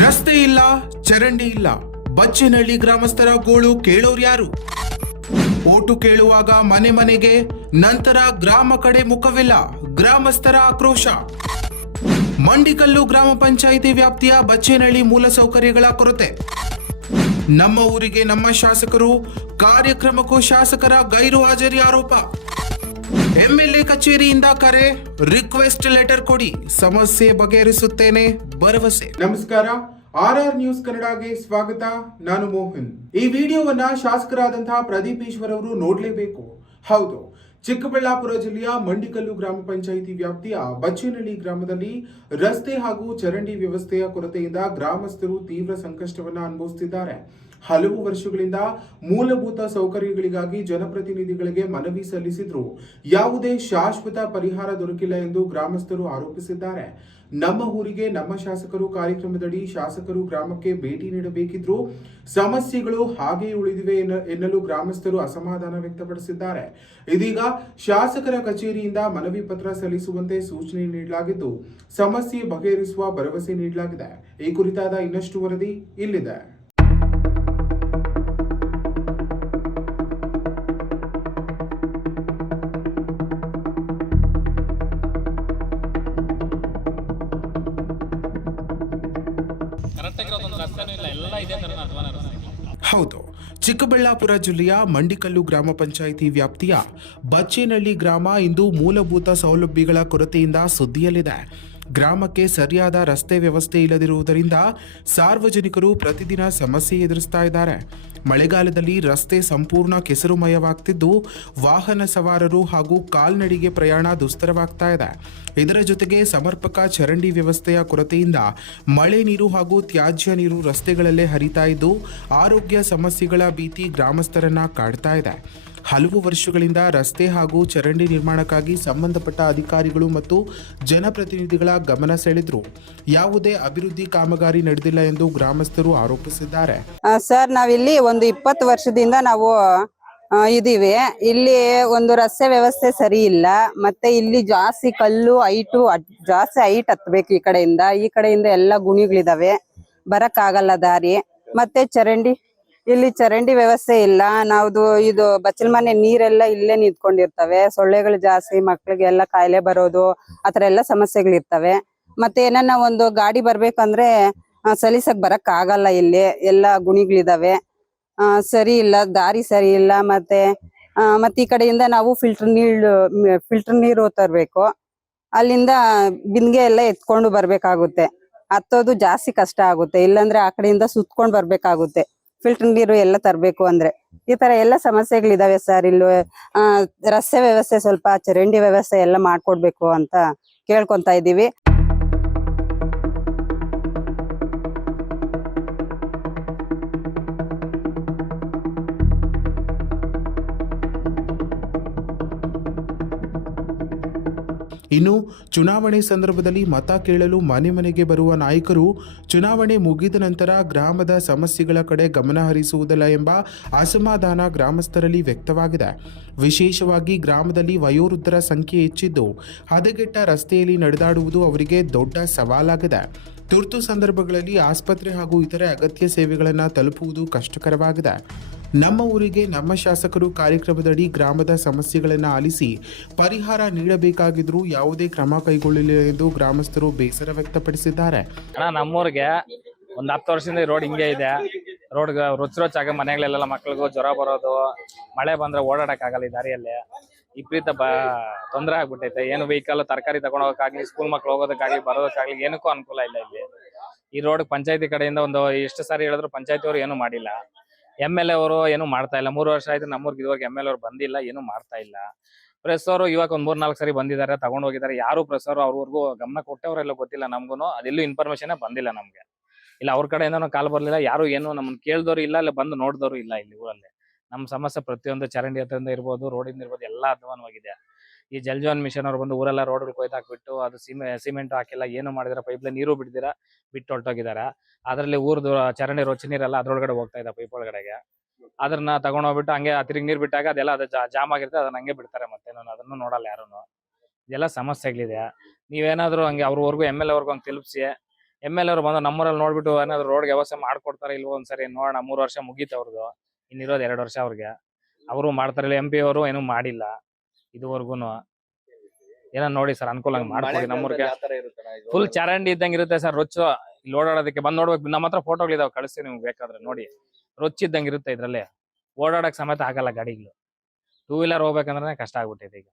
ರಸ್ತೆ ಇಲ್ಲ, ಚರಂಡಿ ಇಲ್ಲ, ಬಚ್ಚೇನಹಳ್ಳಿ ಗ್ರಾಮಸ್ಥರ ಗೋಳು ಕೇಳೋರ್ಯಾರು? ಓಟು ಕೇಳುವಾಗ ಮನೆ ಮನೆಗೆ, ನಂತರ ಗ್ರಾಮ ಕಡೆ ಮುಖವಿಲ್ಲ, ಗ್ರಾಮಸ್ಥರ ಆಕ್ರೋಶ. ಮಂಡಿಕಲ್ಲು ಗ್ರಾಮ ಪಂಚಾಯಿತಿ ವ್ಯಾಪ್ತಿಯ ಬಚ್ಚೇನಹಳ್ಳಿ ಮೂಲಸೌಕರ್ಯಗಳ ಕೊರತೆ. ನಮ್ಮ ಊರಿಗೆ ನಮ್ಮ ಶಾಸಕರು, ಕಾರ್ಯಕ್ರಮಕ್ಕೂ ಶಾಸಕರ ಗೈರು ಹಾಜರಿ ಆರೋಪ. ಎಂಎಲ್ಎ ಕಚೇರಿಯಿಂದ ಕರೆ, ರಿಕ್ವೆಸ್ಟ್ ಲೆಟರ್ ಕೊಡಿ, ಸಮಸ್ಯೆ ಬಗೆಹರಿಸುತ್ತೇನೆ ಭರವಸೆ. ನಮಸ್ಕಾರ, RR ನ್ಯೂಸ್ ಕನ್ನಡಗೆ ಸ್ವಾಗತ. ನಾನು ಮೋಹನ್. ಈ ವಿಡಿಯೋವನ್ನ ಶಾಸಕರಾದಂತಹ ಪ್ರದೀಪ್ ಈಶ್ವರ್ ಅವರು ನೋಡಲೇಬೇಕು. ಹೌದು, ಚಿಕ್ಕಬಳ್ಳಾಪುರ ಜಿಲ್ಲೆಯ ಮಂಡಿಕಲ್ಲು ಗ್ರಾಮ ಪಂಚಾಯಿತಿ ವ್ಯಾಪ್ತಿಯ ಬಚ್ಚೇನಹಳ್ಳಿ ಗ್ರಾಮದಲ್ಲಿ ರಸ್ತೆ ಹಾಗೂ ಚರಂಡಿ ವ್ಯವಸ್ಥೆಯ ಕೊರತೆಯಿಂದ ಗ್ರಾಮಸ್ಥರು ತೀವ್ರ ಸಂಕಷ್ಟವನ್ನ ಅನುಭವಿಸುತ್ತಿದ್ದಾರೆ. ಹಲವು ವರ್ಷಗಳಿಂದ ಮೂಲಭೂತ ಸೌಕರ್ಯಗಳಿಗಾಗಿ ಜನಪ್ರತಿನಿಧಿಗಳಿಗೆ ಮನವಿ ಸಲ್ಲಿಸಿದ್ರು ಯಾವುದೇ ಶಾಶ್ವತ ಪರಿಹಾರ ದೊರಕಿಲ್ಲ ಎಂದು ಗ್ರಾಮಸ್ಥರು ಆರೋಪಿಸಿದ್ದಾರೆ. ನಮ್ಮ ಊರಿಗೆ ನಮ್ಮ ಶಾಸಕರು ಕಾರ್ಯಕ್ರಮದಡಿ ಶಾಸಕರು ಗ್ರಾಮಕ್ಕೆ ಭೇಟಿ ನೀಡಬೇಕಿದ್ರು ಸಮಸ್ಯೆಗಳು ಹಾಗೆಯೇ ಉಳಿದಿವೆ ಎನ್ನಲು ಗ್ರಾಮಸ್ಥರು ಅಸಮಾಧಾನ ವ್ಯಕ್ತಪಡಿಸಿದ್ದಾರೆ. ಇದೀಗ ಶಾಸಕರ ಕಚೇರಿಯಿಂದ ಮನವಿ ಪತ್ರ ಸಲ್ಲಿಸುವಂತೆ ಸೂಚನೆ ನೀಡಲಾಗಿದ್ದು ಸಮಸ್ಯೆ ಬಗೆಹರಿಸುವ ಭರವಸೆ ನೀಡಲಾಗಿದೆ. ಈ ಕುರಿತಾದ ಇನ್ನಷ್ಟು ವರದಿ ಇಲ್ಲಿದೆ. ಹೌದು, ಚಿಕ್ಕಬಳ್ಳಾಪುರ ಜಿಲ್ಲೆಯ ಮಂಡಿಕಲ್ಲು ಗ್ರಾಮ ಪಂಚಾಯಿತಿ ವ್ಯಾಪ್ತಿಯ ಬಚ್ಚೇನಹಳ್ಳಿ ಗ್ರಾಮ ಇಂದು ಮೂಲಭೂತ ಸೌಲಭ್ಯಗಳ ಕೊರತೆಯಿಂದ ಸುದ್ದಿಯಲ್ಲಿದೆ. ಗ್ರಾಮಕ್ಕೆ ಸರಿಯಾದ ರಸ್ತೆ ವ್ಯವಸ್ಥೆ ಇಲ್ಲದಿರುವುದರಿಂದ ಸಾರ್ವಜನಿಕರು ಪ್ರತಿದಿನ ಸಮಸ್ಯೆ ಎದುರಿಸ್ತಾ ಇದ್ದಾರೆ. ಮಳೆಗಾಲದಲ್ಲಿ ರಸ್ತೆ ಸಂಪೂರ್ಣ ಕೆಸರುಮಯವಾಗ್ತಿದ್ದು ವಾಹನ ಸವಾರರು ಹಾಗೂ ಕಾಲ್ನಡಿಗೆ ಪ್ರಯಾಣ ದುಸ್ತರವಾಗ್ತಾ ಇದೆ. ಇದರ ಜೊತೆಗೆ ಸಮರ್ಪಕ ಚರಂಡಿ ವ್ಯವಸ್ಥೆಯ ಕೊರತೆಯಿಂದ ಮಳೆ ನೀರು ಹಾಗೂ ತ್ಯಾಜ್ಯ ನೀರು ರಸ್ತೆಗಳಲ್ಲೇ ಹರಿತಾ ಇದ್ದು ಆರೋಗ್ಯ ಸಮಸ್ಯೆಗಳ ಭೀತಿ ಗ್ರಾಮಸ್ಥರನ್ನ ಕಾಡ್ತಾ ಇದೆ. ಹಲವು ವರ್ಷಗಳಿಂದ ರಸ್ತೆ ಹಾಗೂ ಚರಂಡಿ ನಿರ್ಮಾಣಕ್ಕಾಗಿ ಸಂಬಂಧಪಟ್ಟ ಅಧಿಕಾರಿಗಳು ಮತ್ತು ಜನಪ್ರತಿನಿಧಿಗಳ ಗಮನ ಸೆಳೆದ್ರು ಯಾವುದೇ ಅಭಿವೃದ್ಧಿ ಕಾಮಗಾರಿ ನಡೆದಿಲ್ಲ ಎಂದು ಗ್ರಾಮಸ್ಥರು ಆರೋಪಿಸಿದ್ದಾರೆ. ಸರ್, ನಾವಿಲ್ಲಿ ಒಂದು 20 ವರ್ಷದಿಂದ ನಾವು ಇದೀವಿ. ಇಲ್ಲಿ ಒಂದು ರಸ್ತೆ ವ್ಯವಸ್ಥೆ ಸರಿ ಇಲ್ಲ. ಮತ್ತೆ ಇಲ್ಲಿ ಜಾಸ್ತಿ ಕಲ್ಲು ಜಾಸ್ತಿ ಹೈಟ್ ಹತ್ಬೇಕು. ಈ ಕಡೆಯಿಂದ ಎಲ್ಲ ಗುಣಿಗಳಿದಾವೆ, ಬರಕ್ ಆಗಲ್ಲ ದಾರಿ. ಮತ್ತೆ ಇಲ್ಲಿ ಚರಂಡಿ ವ್ಯವಸ್ಥೆ ಇಲ್ಲ. ನಾವ್ದು ಇದು ಬಚ್ಚಲ್ ಮನೆ ನೀರೆಲ್ಲ ಇಲ್ಲೇ ನಿಂತ್ಕೊಂಡಿರ್ತವೆ. ಸೊಳ್ಳೆಗಳು ಜಾಸ್ತಿ, ಮಕ್ಳಿಗೆಲ್ಲ ಕಾಯಿಲೆ ಬರೋದು, ಆತರ ಎಲ್ಲ ಸಮಸ್ಯೆಗಳಿರ್ತವೆ. ಮತ್ತೆ ಏನನ್ನ ಒಂದು ಗಾಡಿ ಬರ್ಬೇಕಂದ್ರೆ ಸಲೀಸಕ್ ಬರಕ್ ಆಗಲ್ಲ. ಇಲ್ಲಿ ಎಲ್ಲ ಗುಣಿಗಳಿದಾವೆ, ಸರಿ ಇಲ್ಲ, ದಾರಿ ಸರಿ ಇಲ್ಲ. ಮತ್ತೆ ಈ ಕಡೆಯಿಂದ ನಾವು ಫಿಲ್ಟರ್ ನೀರು ತರ್ಬೇಕು. ಅಲ್ಲಿಂದ ಬಿಂದಿಗೆ ಎಲ್ಲ ಎತ್ಕೊಂಡು ಬರ್ಬೇಕಾಗುತ್ತೆ. ಹತ್ತೋದು ಜಾಸ್ತಿ ಕಷ್ಟ ಆಗುತ್ತೆ. ಇಲ್ಲಾಂದ್ರೆ ಆ ಕಡೆಯಿಂದ ಸುತ್ಕೊಂಡ್ ಬರ್ಬೇಕಾಗುತ್ತೆ. ಫಿಲ್ಟರ್ ನೀರು ಎಲ್ಲ ತರ್ಬೇಕು ಅಂದ್ರೆ ಈ ತರ ಎಲ್ಲ ಸಮಸ್ಯೆಗಳಿದಾವೆ ಸರ್. ಇಲ್ಲಿ ರಸ್ತೆ ವ್ಯವಸ್ಥೆ, ಸ್ವಲ್ಪ ಚರಂಡಿ ವ್ಯವಸ್ಥೆ ಎಲ್ಲ ಮಾಡ್ಕೊಡ್ಬೇಕು ಅಂತ ಕೇಳ್ಕೊಂತ ಇದೀವಿ. ಇನ್ನು ಚುನಾವಣೆ ಸಂದರ್ಭದಲ್ಲಿ ಮತ ಕೇಳಲು ಮನೆ ಮನೆಗೆ ಬರುವ ನಾಯಕರು ಚುನಾವಣೆ ಮುಗಿದ ನಂತರ ಗ್ರಾಮದ ಸಮಸ್ಯೆಗಳ ಕಡೆ ಗಮನ ಹರಿಸುವುದಿಲ್ಲ ಎಂಬ ಅಸಮಾಧಾನ ಗ್ರಾಮಸ್ಥರಲ್ಲಿ ವ್ಯಕ್ತವಾಗಿದೆ. ವಿಶೇಷವಾಗಿ ಗ್ರಾಮದಲ್ಲಿ ವಯೋವೃದ್ಧರ ಸಂಖ್ಯೆ ಹೆಚ್ಚಿದ್ದು ಹದಗೆಟ್ಟ ರಸ್ತೆಯಲ್ಲಿ ನಡೆದಾಡುವುದು ಅವರಿಗೆ ದೊಡ್ಡ ಸವಾಲಾಗಿದೆ. ತುರ್ತು ಸಂದರ್ಭಗಳಲ್ಲಿ ಆಸ್ಪತ್ರೆ ಹಾಗೂ ಇತರೆ ಅಗತ್ಯ ಸೇವೆಗಳನ್ನು ತಲುಪುವುದು ಕಷ್ಟಕರವಾಗಿದೆ. ನಮ್ಮ ಊರಿಗೆ ನಮ್ಮ ಶಾಸಕರು ಕಾರ್ಯಕ್ರಮದಡಿ ಗ್ರಾಮದ ಸಮಸ್ಯೆಗಳನ್ನು ಆಲಿಸಿ ಪರಿಹಾರ ನೀಡಬೇಕಾಗಿದ್ರೂ ಯಾವುದೇ ಕ್ರಮ ಕೈಗೊಳ್ಳಿಲ್ಲ ಎಂದು ಗ್ರಾಮಸ್ಥರು ಬೇಸರ ವ್ಯಕ್ತಪಡಿಸಿದ್ದಾರೆ. ನಮ್ಮೂರಿಗೆ ಒಂದು 10 ವರ್ಷದಿಂದ ರೋಡ್ ಹಿಂಗೆ ಇದೆ. ರೋಡ್ ರುಚ್ ಮನೆಗಳೆಲ್ಲ ಮಕ್ಳಿಗೂ ಜ್ವರ ಬರೋದು, ಮಳೆ ಬಂದ್ರೆ ಓಡಾಡಕ್ ಆಗಲ್ಲ. ಈ ದಾರಿಯಲ್ಲಿ ವಿಪರೀತ ತೊಂದರೆ ಆಗ್ಬಿಟ್ಟೈತೆ. ಏನು ವೆಹಿಕಲ್ ತರಕಾರಿ ತಗೊಂಡೋಗಕ್ಕಾಗ್ಲಿ, ಸ್ಕೂಲ್ ಮಕ್ಳು ಹೋಗೋದಕ್ಕಾಗ್ಲಿ ಬರೋದಕ್ಕಾಗ್ಲಿ ಏನಕ್ಕೂ ಅನುಕೂಲ ಇಲ್ಲ. ಇಲ್ಲಿ ಈ ರೋಡ್ ಪಂಚಾಯತಿ ಕಡೆಯಿಂದ ಒಂದು ಎಷ್ಟು ಸಾರಿ ಹೇಳಿದ್ರು ಪಂಚಾಯತಿ ಅವರು ಏನು ಮಾಡಿಲ್ಲ. MLA ಅವರು ಏನು ಮಾಡ್ತಾ ಇಲ್ಲ. 3 ವರ್ಷ ಆಯ್ತು ನಮ್ಮೂರ್ಗೆ ಇದುವರೆಗೆ MLA ಅವ್ರು ಬಂದಿಲ್ಲ, ಏನು ಮಾಡ್ತಾ ಇಲ್ಲ. ಪ್ರೆಸ್ ಅವರು ಇವಾಗ ಒಂದ್ 3-4 ಸರಿ ಬಂದಿದ್ದಾರೆ, ತಗೊಂಡ್ ಹೋಗಿದ್ದಾರೆ. ಯಾರು ಪ್ರೆಸ್ ಅವರು ಅವ್ರವರೆಗೂ ಗಮನ ಕೊಟ್ಟವ್ರೆಲ್ಲ ಗೊತ್ತಿಲ್ಲ ನಮ್ಗೂನು. ಅದೆಲ್ಲೂ ಇನ್ಫಾರ್ಮೇಶನ್ ಬಂದಿಲ್ಲ ನಮ್ಗೆ. ಇಲ್ಲ ಅವ್ರ ಕಡೆಯಿಂದ ಕಾಲ್ ಬರ್ಲಿಲ್ಲ, ಯಾರು ಏನು ನಮ್ಮನ್ನ ಕೇಳ್ದವ್ರು ಇಲ್ಲ, ಇಲ್ಲ ಬಂದು ನೋಡಿದವರು ಇಲ್ಲ. ಇಲ್ಲಿ ಊರಲ್ಲಿ ನಮ್ಮ ಸಮಸ್ಯೆ ಪ್ರತಿಯೊಂದು ಚರಂಡಿ ಹತ್ತಿರ ಇರ್ಬೋದು, ರೋಡಿಂದ ಇರ್ಬೋದು, ಎಲ್ಲ ಅಧ್ವಾನವಾಗಿದೆ. ಈ ಜಲ್ ಜೀವನ್ ಮಿಷನ್ ಅವ್ರು ಬಂದು ಊರೆಲ್ಲ ರೋಡ್ ಕೊಯ್ದಾಕ್ಬಿಟ್ಟು ಅದು ಸಿಮೆಂಟ್ ಹಾಕಿಲ್ಲ, ಏನು ಮಾಡಿದಾರೆ, ಪೈಪ್ಲೈನ್ ನೀರು ಬಿಡ್ದಿರ ಬಿಟ್ಟು ಹೊರಟೋಗಿದ್ದಾರೆ. ಅದರಲ್ಲಿ ಊರ್ದು ಚರಂಡಿ ರೊಚ್ಚ ನೀರೆಲ್ಲ ಅದ್ರೊಳಗಡೆ ಹೋಗ್ತಾ ಇದೆ ಪೈಪ್ ಒಳಗಡೆಗೆ. ಅದನ್ನ ತಗೊಂಡೋಗ್ಬಿಟ್ಟು ಹಂಗೆ ತಿರುಗಿ ನೀರ್ ಬಿಟ್ಟಾಗ ಅದೆಲ್ಲ ಅದು ಜಾಮ್ ಆಗಿರುತ್ತೆ, ಅದನ್ನ ಹಂಗೆ ಬಿಡ್ತಾರೆ. ಮತ್ತೆ ಅದನ್ನು ನೋಡಲ್ಲ ಯಾರುನು. ಇದೆಲ್ಲ ಸಮಸ್ಯೆಗಳಿದೆ. ನೀವೇನಾದ್ರೂ ಹಂಗೆ ಅವ್ರವರೆಗೂ MLA ಅವ್ರಿಗೂ ಹಂಗೆ ತಲುಪಿಸಿ MLA ಅವರು ಬಂದು ನಮ್ಮೂರಲ್ಲಿ ನೋಡ್ಬಿಟ್ಟು ಏನಾದ್ರು ರೋಡ್ ವ್ಯವಸ್ಥೆ ಮಾಡ್ಕೊಡ್ತಾರೆ ಇಲ್ವೋ ಒಂದ್ಸರಿ ನೋಡೋಣ. 3 ವರ್ಷ ಮುಗೀತು ಅವ್ರದ್ದು, ಇನ್ನಿರೋದು 2 ವರ್ಷ ಅವ್ರಿಗೆ. ಅವರು ಮಾಡ್ತಾರೆ ಇಲ್ಲ, MP ಅವರು ಏನೂ ಮಾಡಿಲ್ಲ ಇದುವರೆಗೂನು. ಏನೋ ನೋಡಿ ಸರ್, ಅನುಕೂಲ ಮಾಡ್ಕೊಡಿ. ನಮ್ಮೂರಿಗೆ ಫುಲ್ ಚರಂಡಿ ಇದ್ದಂಗೆ ಇರುತ್ತೆ ಸರ್, ರೊಚ್ಚು. ಇಲ್ಲಿ ಓಡಾಡೋದಕ್ಕೆ ಬಂದ್ ನೋಡ್ಬೇಕು, ನಮ್ಮ ಹತ್ರ ಫೋಟೋಗಳಿದಾವೆ, ಕಳಿಸ್ತೀವಿ ನಿಮ್ಗೆ ಬೇಕಾದ್ರೆ ನೋಡಿ. ರೊಚ್ಚಿದ್ದಂಗೆ ಇರುತ್ತೆ ಇದ್ರಲ್ಲಿ, ಓಡಾಡಕ್ ಸಮೇತ ಆಗಲ್ಲ ಗಾಡಿಗಳು. 2 ವೀಲರ್ ಹೋಗ್ಬೇಕಂದ್ರೆ ಕಷ್ಟ ಆಗ್ಬಿಟ್ಟಿದೆ ಈಗ.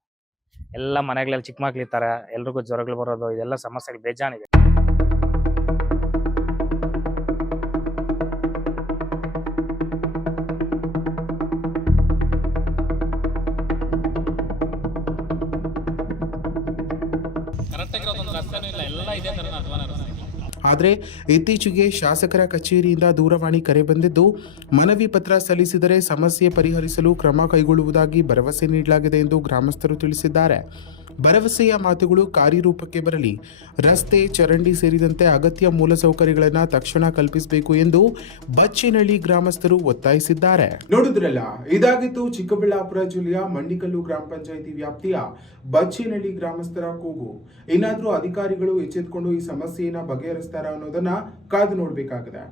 ಎಲ್ಲ ಮನೆಗಳಲ್ಲಿ ಚಿಕ್ಕ ಮಕ್ಳು ಇರ್ತಾರೆ, ಎಲ್ರಿಗೂ ಜ್ವರಗಳು ಬರೋದು, ಇದೆಲ್ಲ ಸಮಸ್ಯೆಗಳು ಬೇಜಾನಿದೆ. ಆದರೆ ಇತ್ತೀಚೆಗೆ ಶಾಸಕರ ಕಚೇರಿಯಿಂದ ದೂರವಾಣಿ ಕರೆ ಬಂದಿದ್ದು, ಮನವಿ ಪತ್ರ ಸಲ್ಲಿಸಿದರೆ ಸಮಸ್ಯೆ ಪರಿಹರಿಸಲು ಕ್ರಮ ಕೈಗೊಳ್ಳುವುದಾಗಿ ಭರವಸೆ ನೀಡಲಾಗಿದೆ ಎಂದು ಗ್ರಾಮಸ್ಥರು ತಿಳಿಸಿದ್ದಾರೆ. ಭರವಸೆಯ ಮಾತುಗಳು ಕಾರ್ಯರೂಪಕ್ಕೆ ಬರಲಿ, ರಸ್ತೆ, ಚರಂಡಿ ಸೇರಿದಂತೆ ಅಗತ್ಯ ಮೂಲಸೌಕರ್ಯಗಳನ್ನು ತಕ್ಷಣ ಕಲ್ಪಿಸಬೇಕು ಎಂದು ಬಚ್ಚೇನಹಳ್ಳಿ ಗ್ರಾಮಸ್ಥರು ಒತ್ತಾಯಿಸಿದ್ದಾರೆ. ನೋಡಿದ್ರಲ್ಲ, ಇದಾಗಿತ್ತು ಚಿಕ್ಕಬಳ್ಳಾಪುರ ಜಿಲ್ಲೆಯ ಮಂಡಿಕಲ್ಲು ಗ್ರಾಮ ಪಂಚಾಯಿತಿ ವ್ಯಾಪ್ತಿಯ ಬಚ್ಚೇನಹಳ್ಳಿ ಗ್ರಾಮಸ್ಥರ ಕೂಗು. ಇನ್ನಾದರೂ ಅಧಿಕಾರಿಗಳು ಎಚ್ಚೆತ್ತುಕೊಂಡು ಈ ಸಮಸ್ಯೆಯನ್ನು ಬಗೆಹರಿಸ್ತಾರ ಅನ್ನೋದನ್ನ ಕಾದು ನೋಡಬೇಕಾಗಿದೆ.